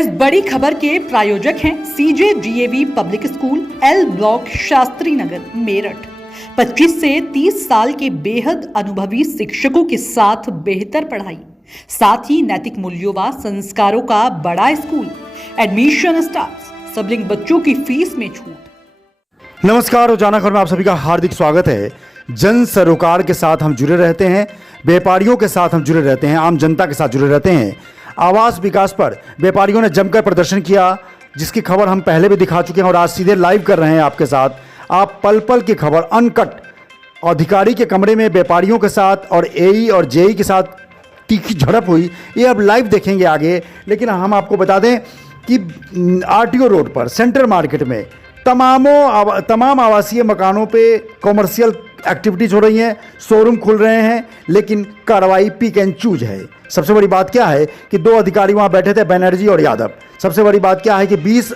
इस बड़ी खबर के प्रायोजक हैं CJDAV public school L block Shastri Nagar Meerut. 25 से 30 साल के बेहद अनुभवी शिक्षकों के साथ बेहतर पढ़ाई, साथ ही नैतिक मूल्यों व संस्कारों का बड़ा स्कूल। एडमिशन स्टार्ट, सिबलिंग बच्चों की फीस में छूट। नमस्कार, उजाला खबर में आप सभी का हार्दिक स्वागत है। जन सरोकार के साथ हम जुड़े रहते हैं, व्यापारियों के साथ हम जुड़े रहते हैं, आम जनता के साथ जुड़े रहते हैं। आवास विकास पर व्यापारियों ने जमकर प्रदर्शन किया, जिसकी खबर हम पहले भी दिखा चुके हैं और आज सीधे लाइव कर रहे हैं आपके साथ। आप पल पल की खबर अनकट, अधिकारी के कमरे में व्यापारियों के साथ और एई और जेई के साथ तीखी झड़प हुई, ये अब लाइव देखेंगे आगे। लेकिन हम आपको बता दें कि RTO रोड पर सेंट्रल मार्केट में तमाम आवासीय मकानों पे कॉमर्शियल एक्टिविटीज़ हो रही हैं, शोरूम खुल रहे हैं, लेकिन कार्रवाई पिक एंड चूज है। सबसे बड़ी बात क्या है कि दो अधिकारी वहाँ बैठे थे, बनर्जी और यादव। सबसे बड़ी बात क्या है कि 20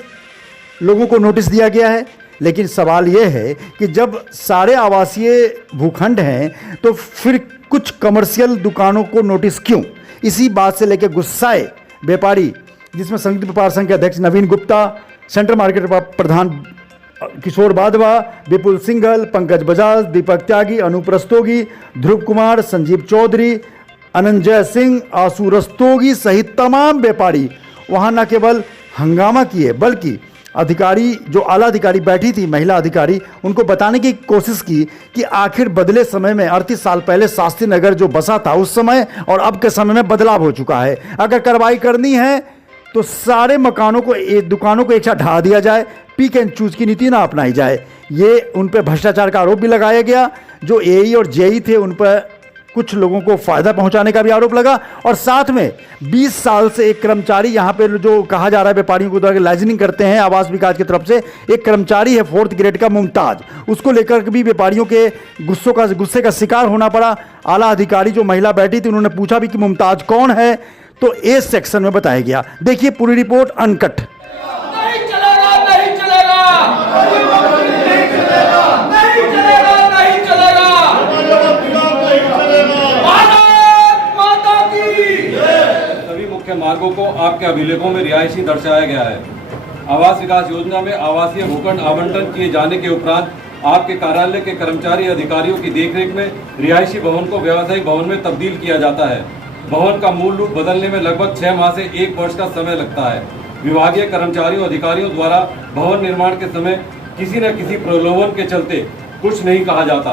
लोगों को नोटिस दिया गया है। लेकिन सवाल यह है कि जब सारे आवासीय भूखंड हैं तो फिर कुछ कमर्शियल दुकानों को नोटिस क्यों? इसी बात से लेकर गुस्साए व्यापारी, जिसमें संयुक्त व्यापार संघ के अध्यक्ष नवीन गुप्ता, सेंट्रल मार्केट प्रधान किशोर बादवा, विपुल सिंघल, पंकज बजाज, दीपक त्यागी, अनूप रस्तोगी, ध्रुव कुमार, संजीव चौधरी, अनंजय सिंह, आशु रस्तोगी सहित तमाम व्यापारी वहां न केवल हंगामा किए, बल्कि अधिकारी, जो आला अधिकारी बैठी थी, महिला अधिकारी, उनको बताने की कोशिश की कि आखिर बदले समय में 38 साल पहले शास्त्री नगर जो बसा था उस समय और अब के समय में बदलाव हो चुका है। अगर कार्रवाई करनी है तो सारे मकानों को, दुकानों को एक साथ ढा दिया जाए, पिक एंड चूज की नीति ना अपनाई जाए। ये उन पर भ्रष्टाचार का आरोप भी लगाया गया। जो एई और जेई थे उन पर कुछ लोगों को फायदा पहुंचाने का भी आरोप लगा, और साथ में 20 साल से एक कर्मचारी यहाँ पे जो कहा जा रहा है व्यापारियों को द्वारा लाइजनिंग करते हैं आवास विकास की तरफ से, एक कर्मचारी है 4th ग्रेड का मुमताज, उसको लेकर भी व्यापारियों के गुस्से का शिकार होना पड़ा। आला अधिकारी जो महिला बैठी थी उन्होंने पूछा भी कि मुमताज कौन है, तो इस सेक्शन में बताया गया। देखिए पूरी रिपोर्ट अनकट। नहीं चलेगा, नहीं चलेगा, नहीं चलेगा, नहीं चलेगा, नहीं चलेगा। भारत माता की सभी मुख्य मार्गों को आपके अभिलेखों में रिहायशी दर्शाया गया है। आवास विकास योजना में आवासीय भूखंड आवंटन किए जाने के उपरांत आपके कार्यालय के कर्मचारी अधिकारियों की देखरेख में रिहायशी भवन को व्यावसायिक भवन में तब्दील किया जाता है। भवन का मूल रूप बदलने में लगभग 6 माह से 1 वर्ष का समय लगता है। विभागीय कर्मचारियों अधिकारियों द्वारा भवन निर्माण के समय किसी न किसी प्रलोभन के चलते कुछ नहीं कहा जाता।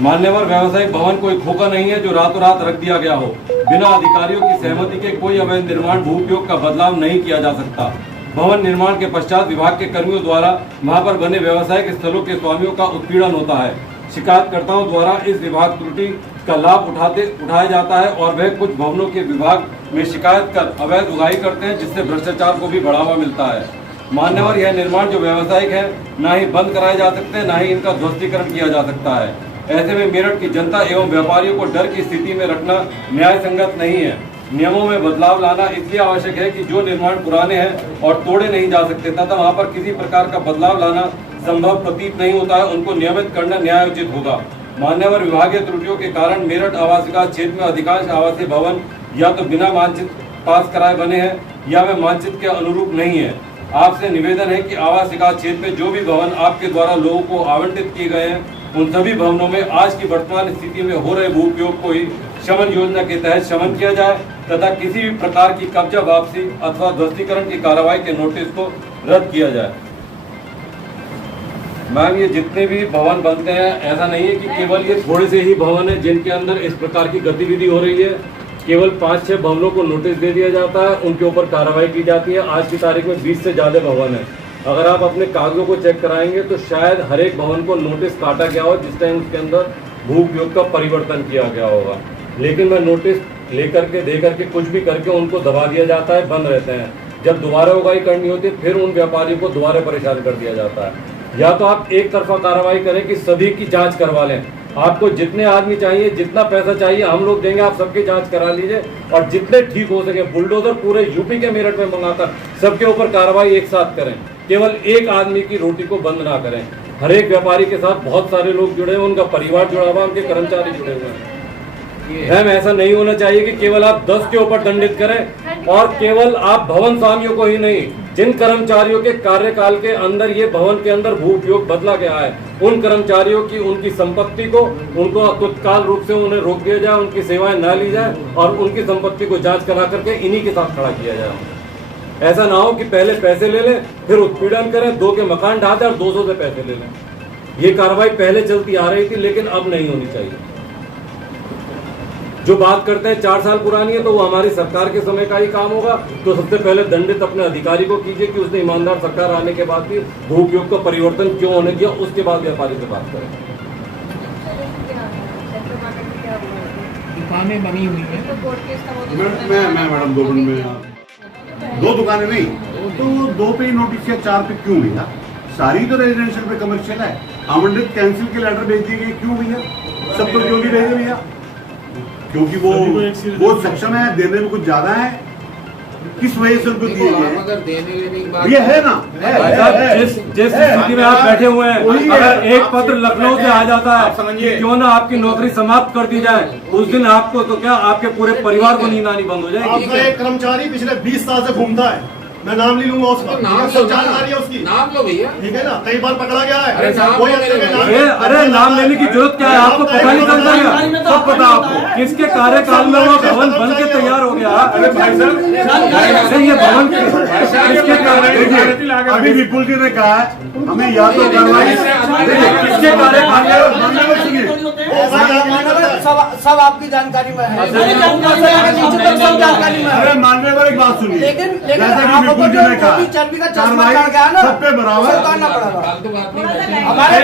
मान्यवर व्यावसायिक भवन कोई खोखा नहीं है जो रातों रात रख दिया गया हो। बिना अधिकारियों की सहमति के कोई अवैध निर्माण भू उपयोग का बदलाव नहीं किया जा सकता। भवन निर्माण के पश्चात विभाग के कर्मियों द्वारा वहां पर बने व्यावसायिक स्थलों के स्वामियों का उत्पीड़न होता है। शिकायतकर्ताओं द्वारा इस विभाग त्रुटि का लाभ उठाया जाता है और वह कुछ भवनों के विभाग में शिकायत कर अवैध उगाही करते हैं, जिससे भ्रष्टाचार को भी बढ़ावा मिलता है। मान्यवर यह निर्माण जो व्यावसायिक है ना ही बंद कराए जा सकते हैं, ना ही इनका ध्वस्तीकरण किया जा सकता है। ऐसे में मेरठ की जनता एवं व्यापारियों को डर की स्थिति में रखना न्याय संगत नहीं है। नियमों में बदलाव लाना इसलिए आवश्यक है कि जो निर्माण पुराने हैं और तोड़े नहीं जा सकते तथा वहां पर किसी प्रकार का बदलाव लाना संभव प्रतीत नहीं होता है, उनको नियमित करना न्यायोचित होगा। मान्यवर विभागीय त्रुटियों के कारण मेरठ आवास विकास क्षेत्र में अधिकांश आवासीय भवन या तो बिना मानचित्र पास कराए बने हैं या वे मानचित्र के अनुरूप नहीं है। आपसे निवेदन है कि आवास विकास क्षेत्र में जो भी भवन आपके द्वारा लोगों को आवंटित किए गए हैं, उन सभी भवनों में आज की वर्तमान स्थिति में हो रहे भू उपयोग को ही शमन योजना के तहत शमन किया जाए तथा किसी भी प्रकार की कब्जा वापसी अथवा ध्वस्तीकरण की कार्रवाई के नोटिस को रद्द किया जाए। मैम, ये जितने भी भवन बनते हैं, ऐसा नहीं है कि केवल ये थोड़े से ही भवन है जिनके अंदर इस प्रकार की गतिविधि हो रही है। केवल 5-6 भवनों को नोटिस दे दिया जाता है, उनके ऊपर कार्रवाई की जाती है। आज की तारीख में 20 से ज़्यादा भवन है। अगर आप अपने कागजों को चेक कराएंगे तो शायद हर एक भवन को नोटिस काटा गया हो जिस टाइम उसके अंदर भू उपयोग का परिवर्तन किया गया होगा। लेकिन मैं नोटिस लेकर के दे करके कुछ भी करके उनको दबा दिया जाता है, बंद रहते हैं। जब दोबारा उगाही करनी होती है फिर उन व्यापारियों को दोबारा परेशान कर दिया जाता है। या तो आप एक तरफा कार्रवाई करें कि सभी की जांच करवा लें। आपको जितने आदमी चाहिए, जितना पैसा चाहिए हम लोग देंगे, आप सबकी जांच करा लीजिए और जितने ठीक हो सके बुलडोजर पूरे यूपी के मेरठ में मंगाकर सबके ऊपर कार्रवाई एक साथ करें। केवल एक आदमी की रोटी को बंद ना करें। हर एक व्यापारी के साथ बहुत सारे लोग जुड़े हैं, उनका परिवार जुड़ा हुआ, उनके कर्मचारी जुड़े हुए हैं। मैम ऐसा नहीं होना चाहिए कि केवल आप 10 के ऊपर दंडित करें और केवल आप भवन स्वामियों को ही नहीं, जिन कर्मचारियों के कार्यकाल के अंदर ये भवन के अंदर भू उपयोग बदला गया है उन कर्मचारियों की उनकी संपत्ति को उनको तत्काल रूप से उन्हें रोक दिया जाए, उनकी सेवाएं न ली जाए और उनकी संपत्ति को जांच करा करके इन्हीं के साथ खड़ा किया जाए। ऐसा ना हो कि पहले पैसे ले लें फिर उत्पीड़न करें, 2 के मकान ढा दें और 200 से पैसे ले लें। ये कार्रवाई पहले चलती आ रही थी लेकिन अब नहीं होनी चाहिए। जो बात करते हैं 4 साल पुरानी है तो वो हमारी सरकार के समय का ही काम होगा। तो सबसे पहले दंडित अपने अधिकारी को कीजिए कि उसने ईमानदार सरकार आने के बाद भी भू उपयोग का परिवर्तन क्यों होने दिया, उसके बाद व्यापारी से बात करें। दुकानें बनी हुई है मैं मैडम 2 मिनट में 2 दुकानें नहीं तो 2 पे नोटिस या 4 पे क्यों भैया? सारी तो रेजिडेंशियल पे कमर्शियल है। आमंत्रित कैंसिल के लेटर भेज दिए गए क्यों भैया? सब तो क्यों नहीं भेजे भैया? क्योंकि वो सक्षम है देने में कुछ ज्यादा है, किस वजह से उनको दिए गए? ये है ना जिस स्थिति में आप बैठे हुए हैं, अगर एक पत्र लखनऊ से आ जाता है कि क्यों ना आपकी नौकरी समाप्त कर दी जाए, उस दिन आपको तो क्या आपके पूरे परिवार को नींद आनी बंद हो जाएगी। आपका एक कर्मचारी पिछले 20 साल से घूमता है, मैं नाम नहीं लूंगा उसका, सब जानकारी है उसकी, नाम लो भैया, ठीक है ना? कई बार पकड़ा गया है। अरे नाम लेने की जरूरत क्या है? आपको पता नहीं चलता है? सब पता आपको किसके कार्यकाल में वो भवन बन के तैयार हो गया। अरे भाई साहब ये भवन किसके कार्य, अभी विपुल जी ने कहा है हमें या तो कार्रवाई किसके कार्यकाल सब आपकी जानकारी में है। अरे मानने वाली एक बात सुनिए, लेकिन जैसा कि विपुल जी ने कहा चर्बी का चश्मा चढ़ गया ना, सब पे बराबर उतारना पड़ेगा। हमारे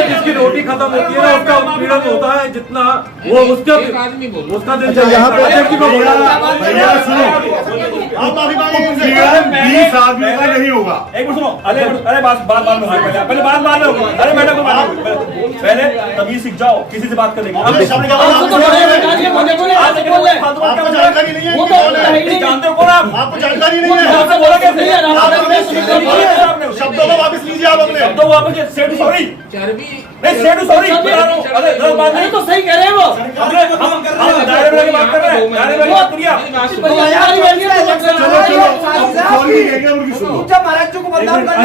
जिसकी रोटी खत्म होती है ना उसका उत्पीड़न होता है जितना वो उसका दिन यहाँ पे भैया सुनो, आप माफी मांगेंगे उनसे। 20 आदमी का नहीं होगा। एक मिनट सुनो, अरे बात मान लो, पहले बात मान लो। अरे मैडम को मान लो, पहले तमीज सीख जाओ, किसी से बात करने की। आपको जानकारी नहीं है, वो तो जानते हो कौन आप? आपको जानकारी नहीं है। आपसे बोला कैसे? शब्दों को वापस लीजिए आप अपने। तो वापस सेठ सॉरी नहीं, सेठ सॉरी बता रहा हूँ। अरे बात नहीं तो सही कह रहे हैं वो। हम दायरे में बात कर रहे हैं, दायरे में बात करिए आप। महाराज को बदनाम करने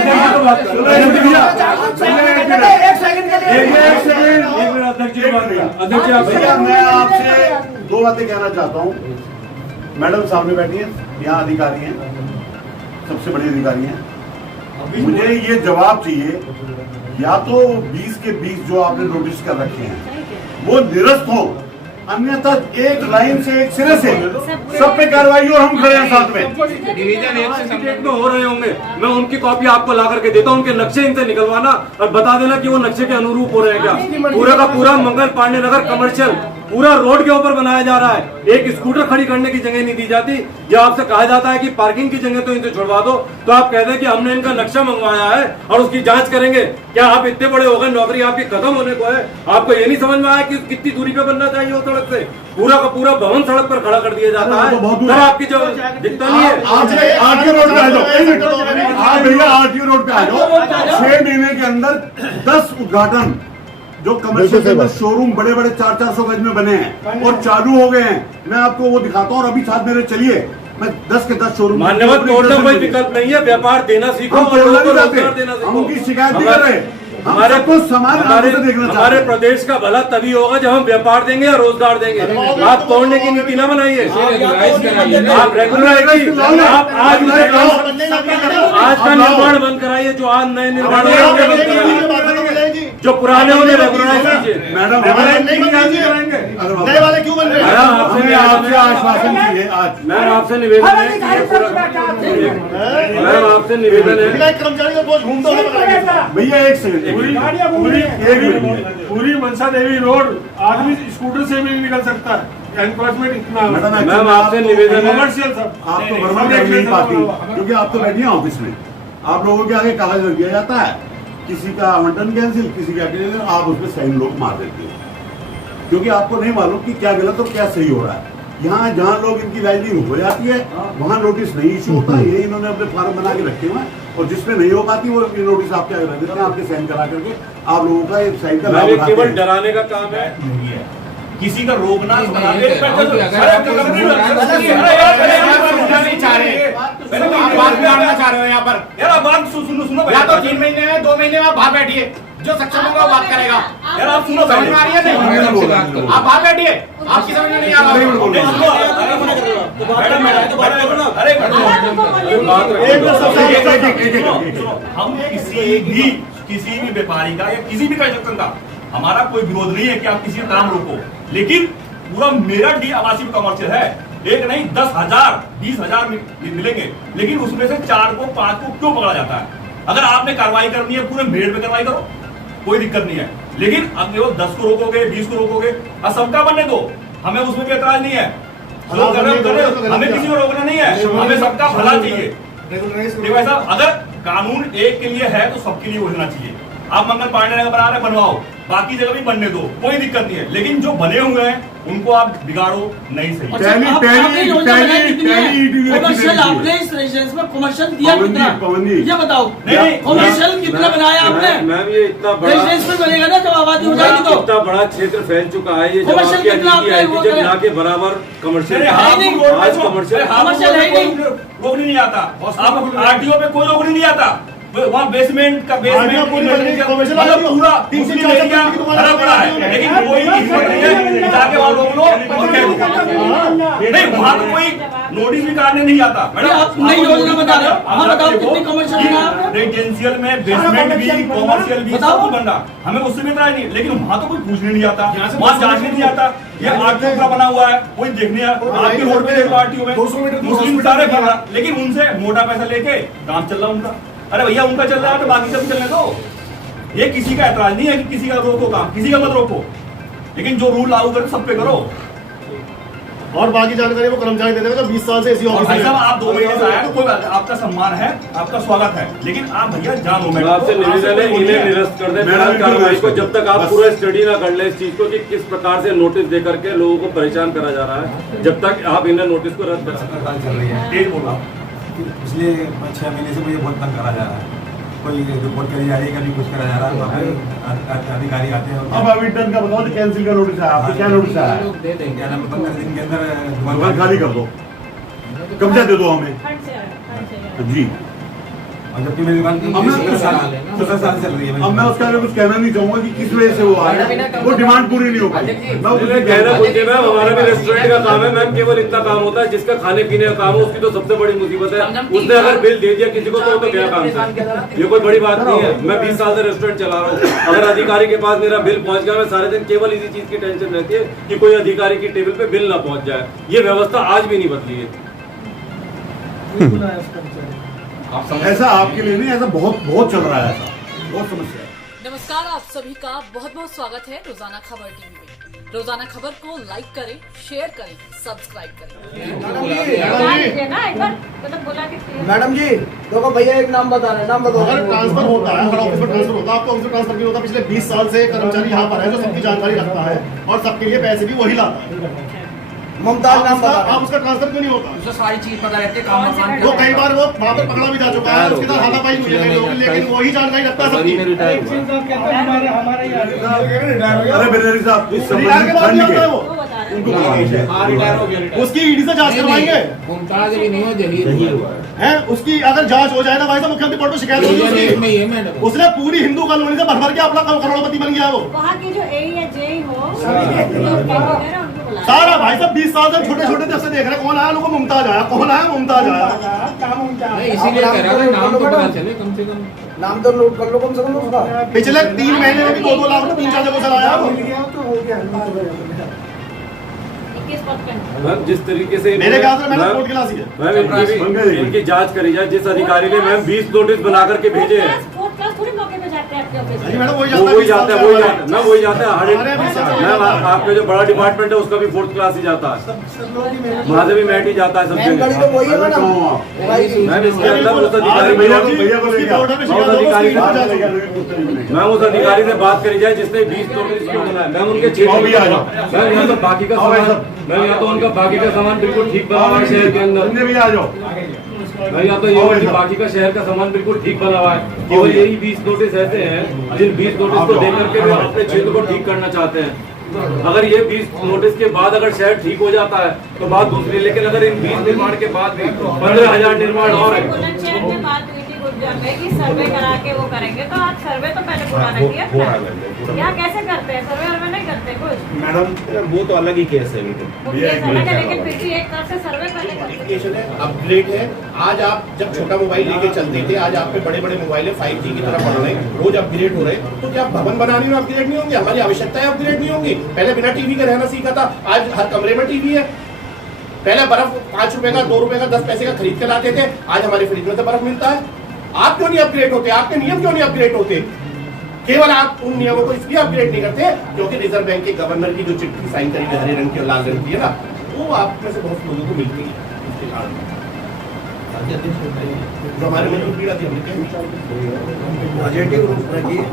भैया मैं आपसे 2 बातें कहना चाहता हूँ। मैडम सामने बैठी है, यहाँ अधिकारी हैं, सबसे बड़े अधिकारी हैं। मुझे ये जवाब चाहिए, या तो 20 के 20 जो आपने नोटिस कर रखे हैं वो निरस्त हो, अन्यथा एक लाइन से एक सिरे से सब पे कार्रवाई और हम खड़े हैं साथ में। डिवीजन 1 से में हो रहे होंगे, मैं उनकी कॉपी आपको ला करके देता हूँ। उनके नक्शे इनसे निकलवाना और बता देना कि वो नक्शे के अनुरूप हो रहे हैं क्या। पूरा का पूरा मंगल पांडे नगर कमर्शियल पूरा रोड के ऊपर बनाया जा रहा है। एक स्कूटर खड़ी करने की जगह नहीं दी जाती। जब आपसे कहा जाता है कि पार्किंग की जगह तो इनसे छुड़वा दो, तो आप कहते हैं कि हमने इनका नक्शा मंगवाया है और उसकी जांच करेंगे। क्या आप इतने बड़े हो गए, नौकरी आपकी खत्म होने को है, आपको ये नहीं समझ में आया कि कितनी दूरी पे बनना चाहिए वो सड़क से? पूरा का पूरा भवन सड़क पर खड़ा कर दिया जाता है, तब आपकी जो दिखता नहीं है। आरटीओ रोड पे आ जाओ, आप भैया आरटीओ रोड पे आ जाओ। 6 महीने के अंदर 10 उद्घाटन जो कमर्शियल के अंदर शोरूम बड़े बड़े 400-400 गज में बने हैं और चालू हो गए हैं। मैं आपको वो दिखाता हूँ और अभी साथ मेरे चलिए, मैं 10 के 10 शोरूम। मान्यवर तोड़ना कोई विकल्प नहीं है, व्यापार देना सीखो और लोगों को रोजगार देना सीखो। हम उनकी शिकायत नहीं कर रहे, हमारे को समान हमारे प्रदेश का भला तभी होगा जब हम व्यापार देंगे या रोजगार देंगे। आप तोड़ने की नीति ना बनाइए, आप रेगुलर आप आज का निर्माण बंद कराइए, जो आज नए निर्माण जो पुराने होंगे रेगुलराइज कीजिए। मैडम नए वाले क्यों बन रहे हैं? आपसे आश्वासन चाहिए आज। मैम आपसे निवेदन है, मैम आपसे निवेदन है, कर्मचारी का बोझ घूमता हुआ पकड़ा गया। भैया एक सेकंड, पूरी मनसा देवी रोड आदमी स्कूटर से भी नहीं निकल सकता है। एनक्रोचमेंट इतना। मैम आपसे निवेदन है, कमर्शियल सब आप तो बर्बाद कर नहीं पाती, क्योंकि आप तो बैठी हैं ऑफिस में, आप लोगों के आगे कागज रख दिया जाता है, किसी का आवंटन कैंसिल, किसी का कैंसिल, आप उसमें साइन लोग मार देते हैं, क्योंकि आपको नहीं मालूम कि क्या गलत और क्या सही हो रहा है। यहाँ जहाँ लोग इनकी लाइवलीहुड हो जाती है वहाँ नोटिस नहीं इशू होता। ये इन्होंने अपने फॉर्म बना के रखे हुए हैं और जिसमें नहीं हो पाती वो नोटिस आपके आगे रख देते हैं, आपके साइन करा करके आप लोगों का एक साइन का लाभ उठाते केवल हैं। डराने का काम है। नहीं है किसी का रोकना यार बात सुनो या तो 3 महीने में 2 महीने में आप बाहर बैठिए, जो सक्षम होगा वो बात करेगा। यार आप सुनो समझ में आ रही है नहीं? आप बाहर बैठिए, आपकी समझ में नहीं आ रहा। हम किसी भी व्यापारी का या किसी भी कंस्ट्रक्शन का हमारा कोई विरोध नहीं है कि आप किसी का काम रोको, लेकिन पूरा मेरठ ही आवासीय कमर्शियल है। एक नहीं 10,000 20,000 मिलेंगे, लेकिन उसमें से 4 को 5 को क्यों पकड़ा जाता है? अगर आपने कार्रवाई करनी है पूरे मेरठ में कार्रवाई करो, कोई दिक्कत नहीं है, लेकिन अब वो 10 को रोकोगे 20 को रोकोगे और सबका बनने दो, हमें उसमें भी एतराज नहीं है। जो कर रहे हो हमें किसी को रोकना नहीं है, हमें सबका भला चाहिए। देखो ऐसा अगर कानून एक के लिए है तो सबके लिए होना चाहिए। आप मंगल पांडे नगर बना रहे बनवाओ, बाकी जगह भी बनने दो, कोई दिक्कत नहीं है, लेकिन जो बने हुए हैं उनको आप बिगाड़ो नहीं सही। कमर्शियल आपने इस रेजिडेंस में कमर्शियल दिया कितना, ये बताओ। नहीं कमर्शियल कितना बनाया आपने? मैम ये इतना बड़ा रेजिडेंस में बनेगा ना जब आबादी हो जाएगी तो। इतना बड़ा क्षेत्र फैल चुका है, ये जब कमर्शियल आपकी कितना नीति आई आपने थी जब वो यहाँ के बराबर कमर्शियल आज कमर्शियल कमर्शियल है ही नहीं। रोकने नहीं आता। आप आरटीओ पे कोई रोकने नहीं आता, वहाँ बेसमेंट का आरटीओ पूरी बनने का कमर्शियल मतलब आरटीओ पूरा 300-400 एरिया भरा पड़ा है, लेकिन कोई हिम्मत नहीं है जाके वहाँ रोक लो और कह दो। नहीं वहाँ तो कोई नोटिस भी काटने नहीं आता। ये आप नई योजना बता रहे हो, हाँ बताओ कितनी कमर्शियल बनाया आपने? रेजिडेंशियल में बेसमेंट भी कमर्शियल भी सब कुछ बन रहा, हमें उससे भी इतराज नहीं, लेकिन वहाँ तो कोई पूछने नहीं आता, वहाँ जांचने नहीं आता। ये आरटीओ का बना हुआ है, कोई देखने आपके रोड पे देखो आरटीओ में मुस्लिम सारे बन रहा, लेकिन उनसे मोटा पैसा लेके काम चल रहा उनका। अरे भैया उनका चल रहा है तो बाकी सब चलने दो। ये किसी का ऐतराज नहीं है कि किसी का रोको काम, किसी का मत रोको, लेकिन जो रूल लागू करो सब पे करो। और बाकी जानकारी वो कर्मचारी देते हैं जो 20 साल से इसी ऑफिस भाई में साहब आप 2 महीने से आए तो कोई बात नहीं, आपका सम्मान है, आपका स्वागत है, लेकिन आप भैया जान लो आपसे निवेदन है इन्हें निरस्त कर दे फिलहाल कार्रवाई को, जब तक आप पूरा स्टडी ना कर ले इस चीज को कि किस प्रकार से नोटिस दे करके लोगों को परेशान करा जा रहा है, जब तक आप इन्हें नोटिस को रद्द कर सकते चल रही है। तेज बोला पिछले 6 महीने से मुझे बहुत तंग करा जा रहा है, कोई रिपोर्ट करी जा रही है, कभी कुछ करा जा रहा है, वहाँ पे अधिकारी आते हैं। अब अविटन का बताओ कैंसिल का नोटिस है, आपको क्या नोटिस आया है? क्या नाम 15 दिन के अंदर दुकान खाली कर दो, कब्जा दे दो हमें जी। और जबकि मेरी दुकान 17 साल चल रही है। अब मैं उसका कुछ कहना नहीं चाहूंगा कि किस वजह से वो आया, वो डिमांड पूरी नहीं हो पाई। मैं उससे कहना बोलते मैम हमारा भी रेस्टोरेंट का काम है मैम, केवल इतना काम होता है जिसका खाने पीने का काम है उसकी तो सबसे बड़ी मुसीबत है। उसने अगर बिल दे दिया किसी को तो क्या काम है, ये कोई बड़ी बात नहीं है। मैं 20 साल से रेस्टोरेंट चला रहा हूँ, अगर अधिकारी के पास मेरा बिल पहुंच गया मैं सारे दिन केवल इसी चीज की टेंशन रहती है कि कोई अधिकारी की टेबल पे बिल ना पहुंच जाए। ये व्यवस्था आज भी नहीं बदली है। ऐसा आपके लिए नहीं, ऐसा बहुत चल रहा है, ऐसा बहुत समस्या है। नमस्कार, आप सभी का बहुत बहुत स्वागत है रोजाना खबर टीवी में। रोजाना खबर को लाइक करें, शेयर करें, सब्सक्राइब करें। मैडम जी देखो भैया एक नाम बता रहे हैं, नाम बताओ। अगर ट्रांसफर होता है, हर ऑफिस में ट्रांसफर होता है, आपको ऑफिस में ट्रांसफर नहीं होता। पिछले 20 साल से कर्मचारी यहाँ पर है जो सबकी जानकारी रखता है और सबके लिए पैसे भी वही लाता है। मुमताज नाम बता रहे आप उसका ट्रांसफर क्यों नहीं होता? हैं, सारी चीज पता रहती है, काम वो कई बार वो वहाँ पर पकड़ा भी जा चुका है, उसके साथ हाथापाई हुई है लोगों की, लेकिन वही जानकारी रखता है सबकी। अरे बिरदरी साहब इस रिटायर के बाद नहीं आता है वो, उनको बुलाइए। उसकी ईडी से जांच करवाएंगे हैं, उसकी अगर जांच हो जाए ना भाई साहब, मुख्यमंत्री कोर्ट में शिकायत होगी उसकी। उसने पूरी हिंदू कॉलोनी से भर के अपना करोड़पति बन गया वो। वहाँ के जो ए या जे हो सारा भाई साहब 20 साल से छोटे छोटे जब से देख रहे हैं, कौन आया लोगों को मुमताज आया, कौन आया मुमताज आया। इसीलिए कह रहा था नाम तो पता चले कम से कम, नाम तो नोट कर लो कम से कम उसका। पिछले 3 महीने में भी 2-2 लाख में 3-4 जगह चलाया वो। मैम जिस तरीके से मेरे ख्याल से मैंने कोर्ट क्लास ही है मैम इनकी जांच करी जाए, जिस अधिकारी ने मैम 20 नोटिस बना करके भेजे हैं। जाते हैं आपके ऑफिस जी में? मैडम वही वो वही जाता है, वही जाता है, मैम वही जाता है। हमारे भी साथ मैम आपका जो बड़ा डिपार्टमेंट है उसका भी 4th क्लास ही जाता है, वहाँ से भी मैट ही जाता है सब जगह। तो वही है मैडम। मैम इसके अंदर उस अधिकारी भैया को ले गया। मैम उस अधिकारी से बात करी जाए जिसने 20 नोटिस क्यों बनाया। मैम उनके क्षेत्र भी आ जाओ। मैम यहाँ तो बाकी का सामान, मैम यहाँ तो उनका बाकी का सामान बिल्कुल ठीक बना हुआ है शहर के अंदर। भी आ जाओ। मैं यहाँ तो ये है कि बाकी का शहर का सामान बिल्कुल ठीक बना हुआ है, केवल यही 20 नोटिस ऐसे हैं जिन 20 नोटिस को देकर के वे अपने क्षेत्र को ठीक करना चाहते हैं। अगर ये 20 नोटिस के बाद अगर शहर ठीक हो जाता है तो बात दूसरी, लेकिन अगर इन 20 निर्माण के बाद भी 15,000 निर्माण और है। बुलंदशहर में बात हुई थी गुजरात में कि सर्वे करा के वो करेंगे, तो आप सर्वे तो पहले पुराना किया था। यहाँ कैसे करते हैं सर्वे? और नहीं करते कुछ मैडम वो तो अलग ही केस है। वो केस अलग है, लेकिन फिर भी एक तरह से सर्वे पहले करते हैं। अपग्रेड है। आज आप जब छोटा मोबाइल लेके चलते थे, आज आप पे बड़े बड़े मोबाइल है 5G की तरफ बढ़ रहे हैं, रोज अपग्रेड हो रहे हैं, तो क्या भवन बनाने में अपग्रेड नहीं होंगे? हमारी आवश्यकता है अपग्रेड नहीं होंगी? पहले बिना टीवी के रहना सीखा था, आज हर कमरे में टीवी है। पहले बर्फ 5 रुपए का 2 रुपए का 10 पैसे का खरीद के लाते थे, आज हमारे फ्रिज में तो बर्फ मिलता है। आप क्यों नहीं अपग्रेड होते? आपके नियम क्यों नहीं अपग्रेड होते? केवल आप उन नियमों को इसलिए अपग्रेड नहीं करते क्योंकि रिजर्व बैंक के गवर्नर की जो चिट्ठी साइन करी हरे रंग की और लाल रंग की है ना, वो आप में से बहुत लोगों को मिलती है। इसके कारण जो हमारे मन में पीड़ा थी पॉजिटिव रूप रखिए,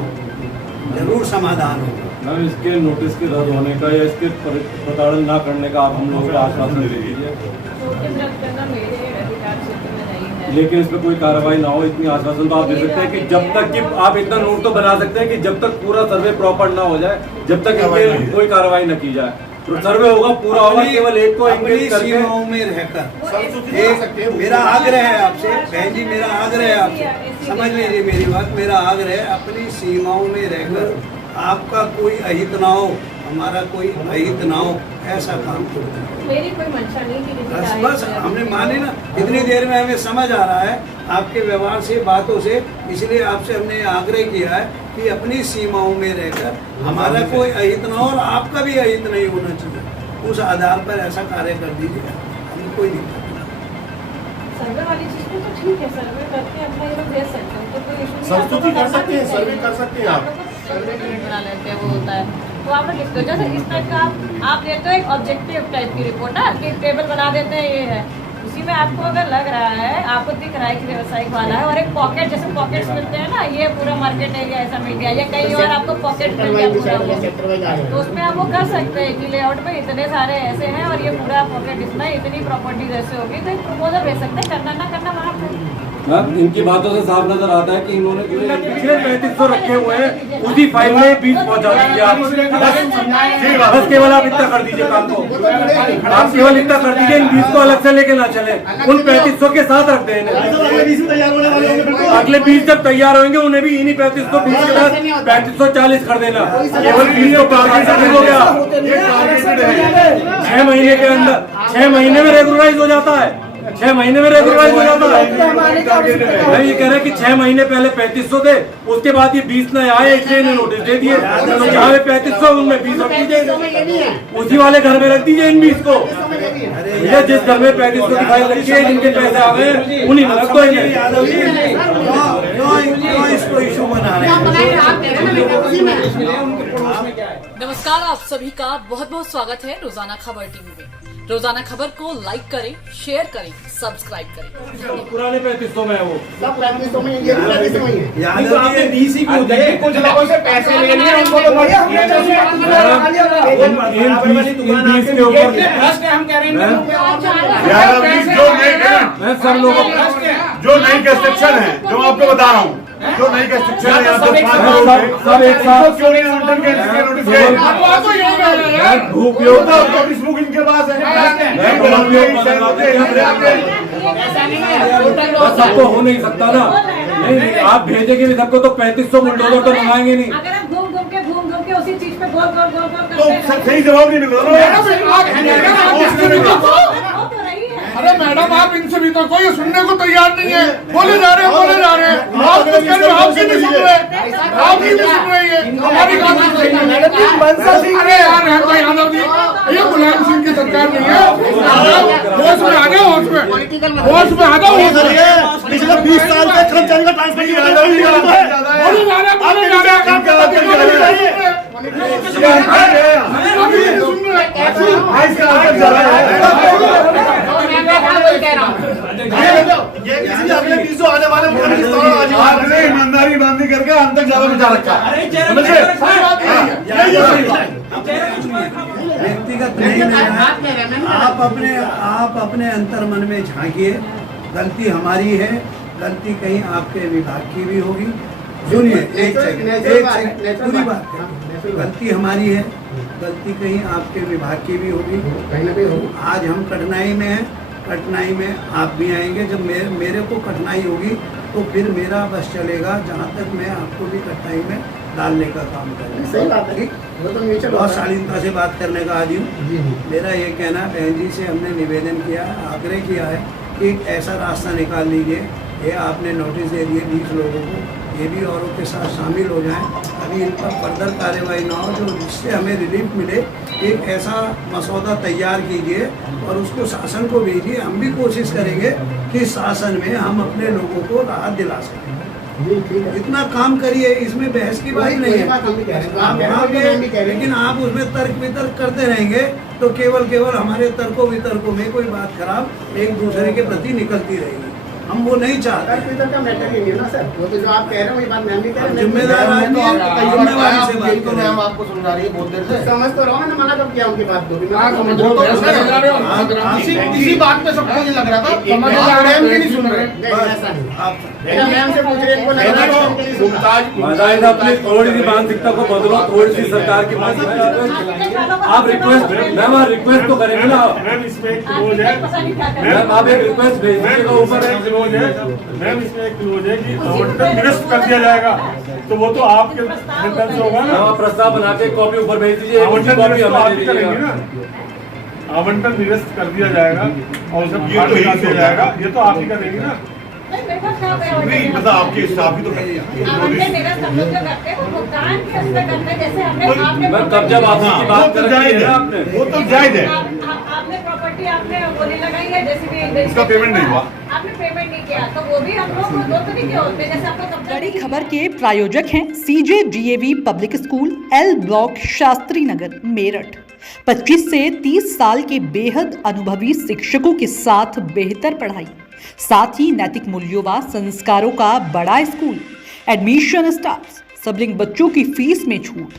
जरूर समाधान होगा। मैम इसके नोटिस के रद्द होने का या इसके प्रताड़न ना करने का आप हम लोगों को आश्वासन दे दीजिए, नोटिस रद्द करना मेरे अधिकार क्षेत्र में नहीं है। लेकिन इस पर कोई कार्रवाई ना हो, इतनी आश्वासन तो आप दे सकते हैं कि जब तक कि आप इतना नोट तो बना सकते हैं कि जब तक पूरा सर्वे प्रॉपर ना हो जाए, जब तक इनके कोई कार्रवाई न की जाए, तो सर्वे होगा पूरा होगा, केवल एक को अपनी इंगित करके। सीमाओं में रहकर एक मेरा आग्रह है आपसे, बहन जी मेरा आग्रह है आपसे, समझ लीजिए मेरी बात, मेरा आग्रह है अपनी सीमाओं में रहकर आपका कोई अहित ना हो, हमारा कोई अहित ना हो, ऐसा काम करते हैं। मेरी कोई मंशा नहीं थी किसी बस का बस अहित हमने माने ना, इतनी देर में हमें समझ आ रहा है आपके व्यवहार से, बातों से, इसलिए आपसे हमने आग्रह किया है कि अपनी सीमाओं में रहकर हमारा कोई अहित न हो और आपका भी अहित नहीं होना चाहिए, उस आधार पर ऐसा कार्य कर दीजिए, हमें कोई दिक्कत नहीं। सर्वे वाली चीज में तो ठीक है, सर्वे करके अपना ये लोग भेज सकते हैं, तो कोई इशू नहीं। संस्तुति कर सकते हैं, सर्वे कर सकते हैं आप। सर्वे बना लेते हैं, वो होता है तो आप लोग इसको जैसे इस टाइप का आप लेते हो एक ऑब्जेक्टिव टाइप की रिपोर्ट ना, कि टेबल बना देते हैं, ये है उसी में आपको अगर लग रहा है, आपको दिख रहा है कि व्यावसायिक वाला है, और एक पॉकेट जैसे पॉकेट्स मिलते हैं ना, ये पूरा मार्केट एरिया ऐसा मिल गया, या कहीं और आपको पॉकेट मिल गया पूरा, तो उसमें आप वो कर सकते हैं कि लेआउट में इतने सारे ऐसे हैं और ये पूरा पॉकेट इतना, इतनी प्रॉपर्टीज ऐसे होगी, तो एक प्रपोजल भेज सकते हैं, करना ना करना वहाँ पर। मैम इनकी बातों से साफ नजर आता है कि इन्होंने पिछले 3500 रखे हुए हैं, उसी फाइल में 20 पहुंचा दीजिए आप, बस केवल आप इतना कर दीजिए काम को, आप केवल इतना कर दीजिए, इन 20 को अलग से लेके ना चले, उन 3500 के साथ रख दें इन्हें। अगले 20 जब तैयार होंगे उन्हें भी इन्हीं 35 को 20 के साथ 3540 कर देना, केवल 20 को टारगेट हो गया। 6 महीने के अंदर, 6 महीने में रेगुलराइज हो जाता है, 6 महीने में रेगुलराइज हो जाता है। मैं ये कह रहा है कि 6 महीने पहले 3500 थे, उसके बाद ये 20 नए आए, इसलिए इन्हें नोटिस दे दिए, तो जहाँ पे 3500 उनमें 20 रख दीजिए, उसी वाले घर में रख दीजिए इन 20 को। भैया जिस घर में 3500 की फाइल रखी है, जिनके पैसे आ गए उन्हीं में रख दो इन्हें। इसको इशू बना रहे नमस्कार, आप सभी का बहुत बहुत स्वागत है रोजाना खबर टीवी में। रोजाना खबर को लाइक करें, शेयर करें, सब्सक्राइब करें। पुराने 3500 में है वो, सब 3500 में, ये भी 3500 में ही है। याद है डीसी को दे, कुछ लोगों से पैसे ले लिए, उनको तो बढ़िया हमने इन 20 के ऊपर हम कह रहे मैं सब लोगों जो नई कंस्ट्रक्शन है, जो आपको बता रहा हूँ, जो नई कंस्ट्रक्शन है, यहाँ पे सब एक साथ क्यों नहीं नोटिस भूपयोग नोटिस बुक इनके पास है। सबको हो नहीं सकता ना, नहीं आप भेजेंगे भी सबको, तो 3500 बुलडोजर तो मंगाएंगे नहीं। अगर आप घूम घूम के उसी चीज पे गोल गोल गोल गोल तो करते हैं, सही जवाब नहीं मिल रहा। हो तो रही है। अरे मैडम आप इनसे भी तो कोई सुनने को तैयार नहीं है, बोले जा रहे हैं आप तो कह रहे हो, आप क्यों नहीं सुन रहे, आप क्यों नहीं सुन रही है हमारी बात। अरे यार यादव जी, ये मुलायम सिंह की सरकार नहीं है, होश में आ गया, होश में आ गया। पिछले 20 साल से कर्मचारी का ट्रांसफर किया आने वाले आपने ईमानदारी बंदी करके अंत तक ज्यादा बचा रखा है। व्यक्तिगत नहीं लेना, आप अपने अंतर मन में झांकिए। गलती हमारी है, गलती कहीं आपके विभाग की भी होगी। सुनिए एक सेकंड पूरी बात है। गलती हमारी है, गलती कहीं आपके विभाग की भी होगी। आज हम कठिनाई में हैं, कठिनाई में आप भी आएंगे। जब मेरे को कठिनाई होगी तो फिर मेरा बस चलेगा, जहाँ तक मैं आपको भी कठिनाई में डालने का काम करूँगा। बहुत शालीनता से बात करने का आदि हूँ। मेरा ये कहना, बहन जी से हमने निवेदन किया, आग्रह किया है कि एक ऐसा रास्ता निकाल लीजिए। ये आपने नोटिस दे दिए 20 लोगों को, ये भी औरों के साथ शामिल हो जाएं। अभी इन पर फर्दर कार्रवाई ना हो, जो जिससे हमें रिलीफ मिले। एक ऐसा मसौदा तैयार कीजिए और उसको शासन को भेजिए। हम भी कोशिश करेंगे कि शासन में हम अपने लोगों को राहत दिला सकें। इतना काम करिए, इसमें बहस की बात नहीं है। आप लेकिन आप उसमें तर्क वितर्क करते रहेंगे तो केवल हमारे तर्कों वितर्कों में कोई बात खराब एक दूसरे के प्रति निकलती रहेगी। हम वो नहीं चाहते। का मैटर ही नहीं है ना सर, वो तो जो आप कह रहे हो ये बात मैं भी कह रहा हूं। जिम्मेदार आदमी है, जिम्मेवारी से बात करो। मैम आपको समझा रही है बहुत देर से, समझ तो रहा हूं, मैंने मना कब किया उनकी बात को भी। इसी बात पे सबको ये लग रहा था, समझ आ रहे हैं, नहीं सुन रहे। ऐसा नहीं, मैम से पूछ रहे इनको लग रहा है अपनी थोड़ी सी मानसिकता को बदलो, थोड़ी सी सरकार की मानसिकता। आप रिक्वेस्ट मैम, रिक्वेस्ट तो करेंगे ना मैम, इसमें एक क्लोज है मैम, आप एक रिक्वेस्ट भेज दीजिएगा ऊपर है मैम, इसमें एक क्लोज है कि आवंटन निरस्त कर दिया जाएगा, तो वो तो आपके निर्णय से होगा ना। प्रस्ताव बना के कॉपी ऊपर भेज दीजिए, आवंटन निरस्त कर दिया जाएगा और जब ये तो दिया जाएगा, ये तो आप ही करेंगे ना। नहीं मतलब आपके स्टाफ भी तो कब्जा वापसी की बात कर रही है आपने, वो तो जायज है। आपने प्रॉपर्टी आपने बोली लगाई है, जैसे भी उसका पेमेंट नहीं हुआ, आपने पेमेंट नहीं किया, तो वो भी हम लोग दो तो नहीं किया होते, जैसे आपको कब्जा। बड़ी खबर के प्रायोजक हैं CJDAV public school, L block, Shastri Nagar, Meerut. 25 से 30 साल के बेहद अनुभवी शिक्षकों के साथ बेहतर पढ़ाई, साथ ही नैतिक मूल्यों व संस्कारों का बड़ा स्कूल। एडमिशन स्टार्ट, सबलिंग बच्चों की फीस में छूट।